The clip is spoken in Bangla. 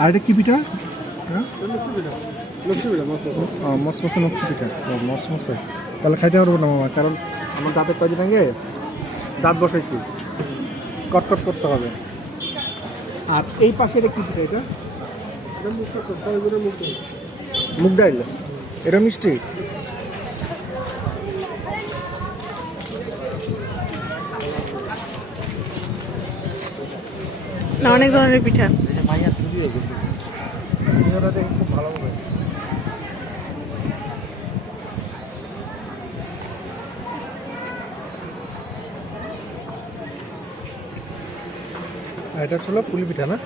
আর এটা কি পিঠা? লক্ষ্মী পিঠা মসমসে লক্ষ্মী পিঠা। মসমসে তাহলে খাইতে পারবো না মামা, কারণ আমার দাঁতের কয়দিন আগে দাঁত বসাইছি, কটকট করতে হবে। আর এই পাশে এটা কি পিঠা? এটা মুগ ডাইল, এটা মিষ্টি। না, অনেক ধরনের পিঠা। মাইয়া চুরি হয়ে গেছে, খুব ভালো হবে। এটা ছিল পুলি পিঠা না?